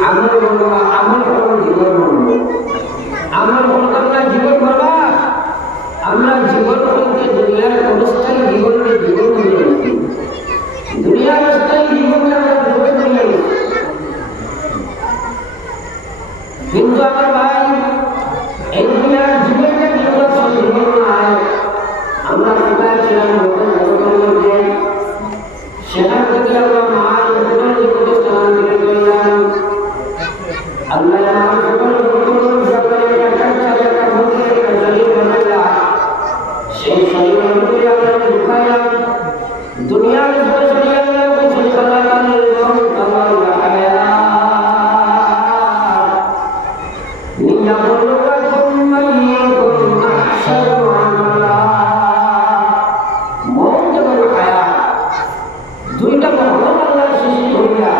আমল বলবো আমল করবো জীবন বলবো আমল করতাম না জীবন বলবা আমরা জীবন বলতে দুনিয়ার অবস্থায় জীবনকে জীবন নিয়ে গেছি দুনিয়ার অবস্থায় জীবনকে আমরা জীবন নিয়ে গেছি কিন্তু আমার ভাই এই দুনিয়ার জীবনকে জীবন জীবন নয় আমরা কোথায় ছিলাম মধ্যে সেখান থেকে আমরা মহান জীবনের জীবনে স্থানান্তরিত হইলাম আল্লাহ সেই শরীর অনুযায়ী আমরা ঢুকাইলাম দুনিয়ার শরীর আমরা বসে দুইটা মহল আল্লাহ সৃষ্টি হইয়া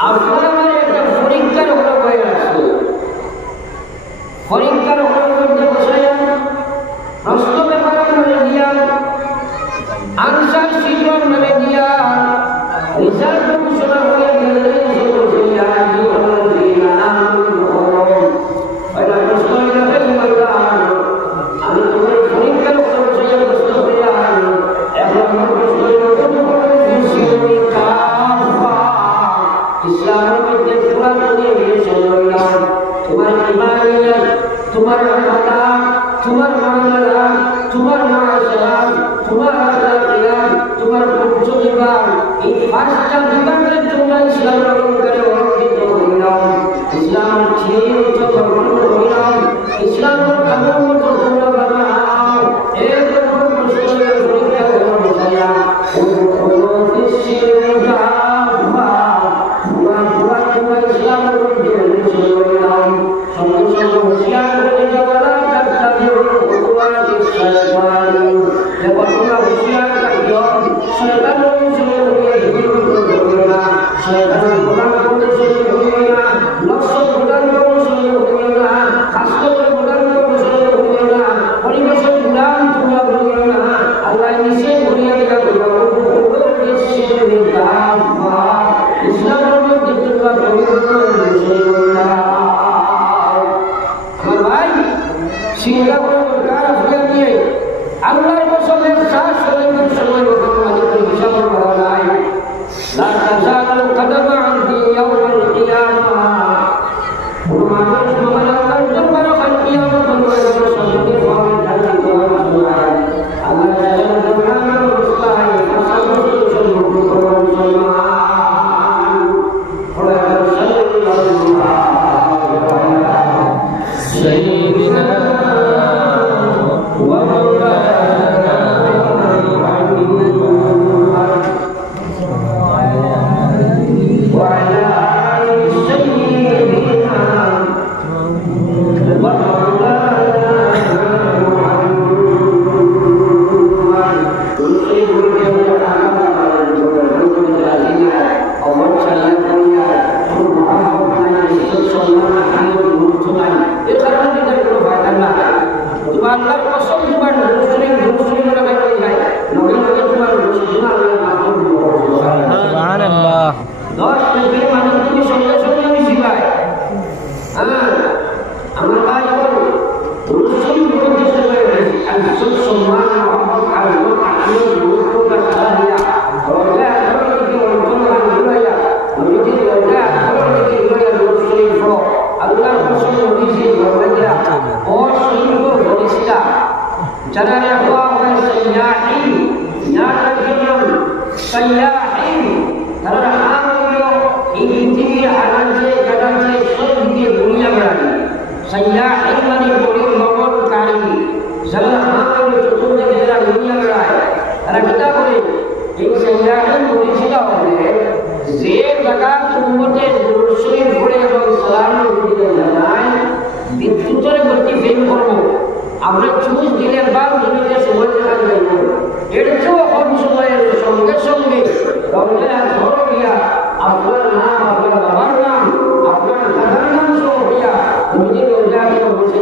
আপনার আমার একটা পরীক্ষার হলো বয়ে আসছে পরীক্ষার হলো মধ্যে বসাইয়া প্রশ্ন পেপার নামে দিয়া আনসার শীঘ্র নামে দিয়া রিজাল্ট ঘোষণা হয়ে গেলে আমি তোমার পরীক্ষার হলো বসাইয়া প্রশ্ন হইয়া এখন ইসলামের মধ্যে পুরা দুনিয়া বিশেষ হইলাম তোমার ইমানিয়ত তোমার রহমতা তোমার মামলা তোমার মাশাআল্লাহ তোমার আখলাকিয়াত তোমার পঞ্চ বিভাগ এই পাঁচটা বিভাগের জন্য ইসলাম গ্রহণ করে অর্পিত হইলাম ইসলাম ছিল তো গ্রহণ হইলাম ইসলামের কানুন মতো তোমরা বানাও এরকম মুসলিমের পরীক্ষা হলো বসাইয়া ইসলামের মধ্যে হইলাম সঙ্গে সঙ্গে হুঁশিয়ার করে যাওয়া সিঙ্গাপুর কারফিয়া দিয়ে আল্লাহর কসমের শ্বাস সরাইবার সময় মালিকের হিসাব করা নাই লা তাজালু কদমা আবদি ইয়াউমাল কিয়ামাহ কোন মানুষ মহান আল্লাহর দরবারে কাল কিয়ামত পর্যন্ত সামনে পাওয়ার ঢাকা করা আল্লাহ জালাল দরবারে মুস্তাহি আসাবুল সম্মুখ করুন সম্মান ওয়া সাল্লাল্লাহু সাইয়্যিদিনা আমরা চুজ দিলের বাদ জমিতে সময় দেখা যাইব এর চেয়েও কম সময়ের সঙ্গে সঙ্গে রমজান ধরো গিয়া আপনার নাম আপনার বাবার নাম আপনার দাদার নাম সহ গিয়া তুমি যে রমজান বসে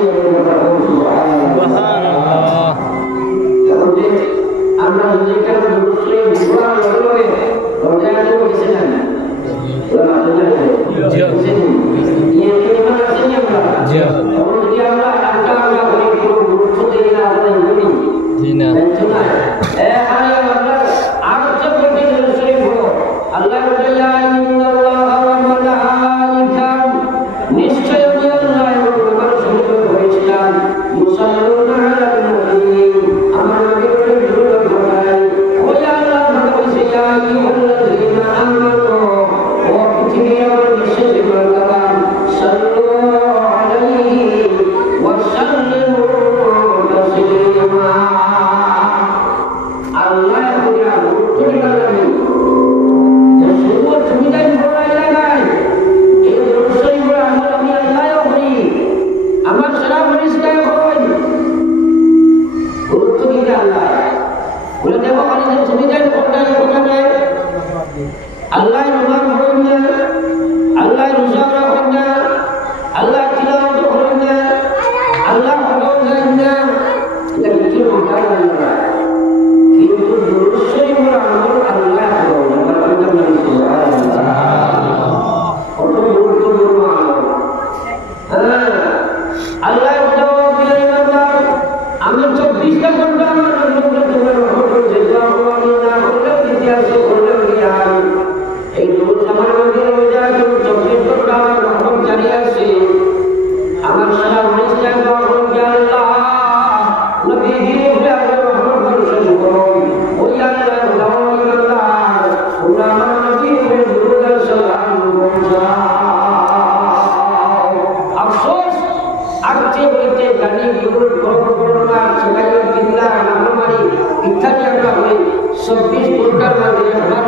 বেয়ানি বিপরীত করোনা সেখানে বিল্লা নামারি ইত্যাদি আমরা হই 24 ঘন্টার মধ্যে আমার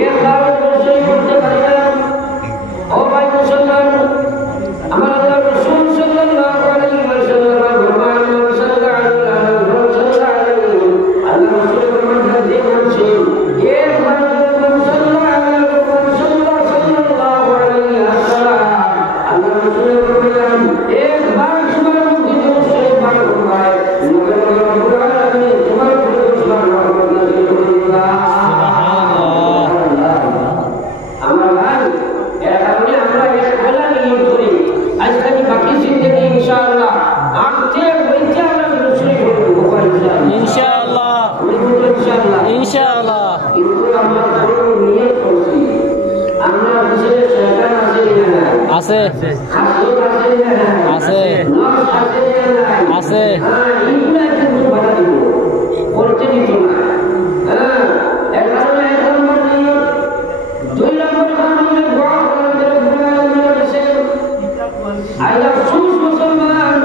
এর কারণ অবশ্যই করতে পারি না ও ভাই মুসলমান আমার আল্লাহ রাসূল সাল্লাল্লাহু আলাইহি ওয়াসাল্লাম ফরমান আল্লাহ রাসূল ফরমান যে মানুষ এক বার সাল্লাল্লাহু আলাইহি ওয়াসাল্লাম আল্লাহ রাসূল ফরমান এক বার তোমার মুখে দরুদ বার করবায় মগর রব্বুল আলামিন তোমার উপরে সুবহানাল্লাহ নাযিল করবেন আমার ভাই এর কারণে আমরা এক বেলা নিয়ত করি আজকে বাকি জিন্দেগি ইনশাআল্লাহ আনতে হইতে আমরা রসুল করব ইনশাআল্লাহ ইনশাআল্লাহ কিন্তু আমরা পুরো নিয়ত করছি আমরা বিশেষ শয়তান আছে না আছে হাসিদ আছে না আছে নফস আছে না আছে এইগুলা কিন্তু বাধা দিব করতে দিত না এর কারণে এক নম্বর নিয়ত দুই নম্বর কারণে দোয়া করেন আল্লাহ সুস মুসলমান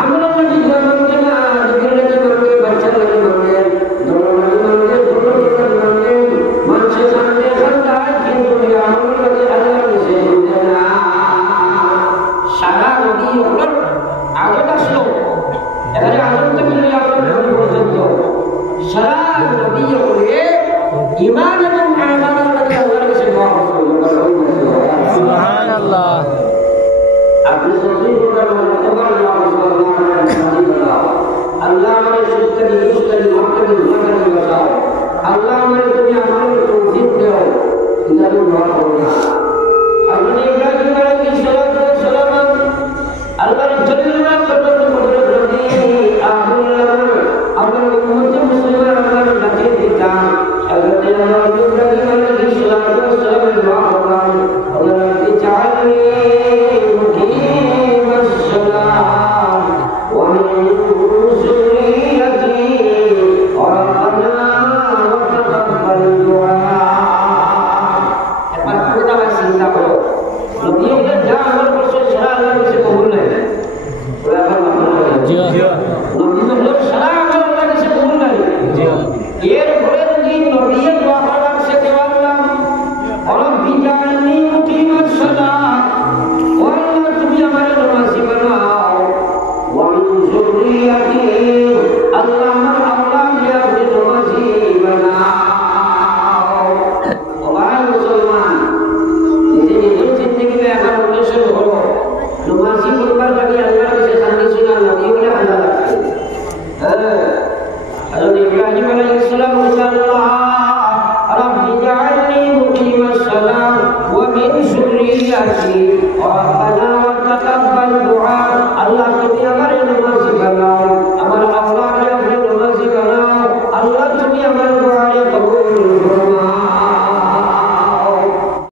আমরা লাগি মানতে না দিলে লাগি মানতে বাচ্চা লাগি মানতে দোলা লাগি মানতে দোলা লাগি মানতে মানুষের সামনে খান্ডা কিন্তু আমরা লাগি আল্লাহ নিষেধ করে না সারা নদী হলো আদত আসলো এবারে আদত থেকে আদত পর্যন্ত সারা নদী হলে ঈমান এবং আমানের লাগি আল্লাহর কাছে দোয়া করতে সুবহানাল্লাহ আপনি সত্যি বলেন আল্লাহ আমাদের সুস্থতাকে সুস্থতাকে মাত্রাকে ধুলাকে বাঁচাও আল্লাহ আমাদের তুমি আমাদের তৌফিক দাও ইনারে দোয়া করো না আপনি ইব্রাহিম আলাইহিস সালাম আল্লাহর জলিলুল্লাহ কদরত মদরত রবি আমরা উম্মত মুসলিমান আল্লাহর কাছে দিতাম হযরত ইব্রাহিম আলাইহিস সালাম দোয়া করলাম আল্লাহ ইজালনি رب اجعلني مقيم الصلاة ومن ذريتي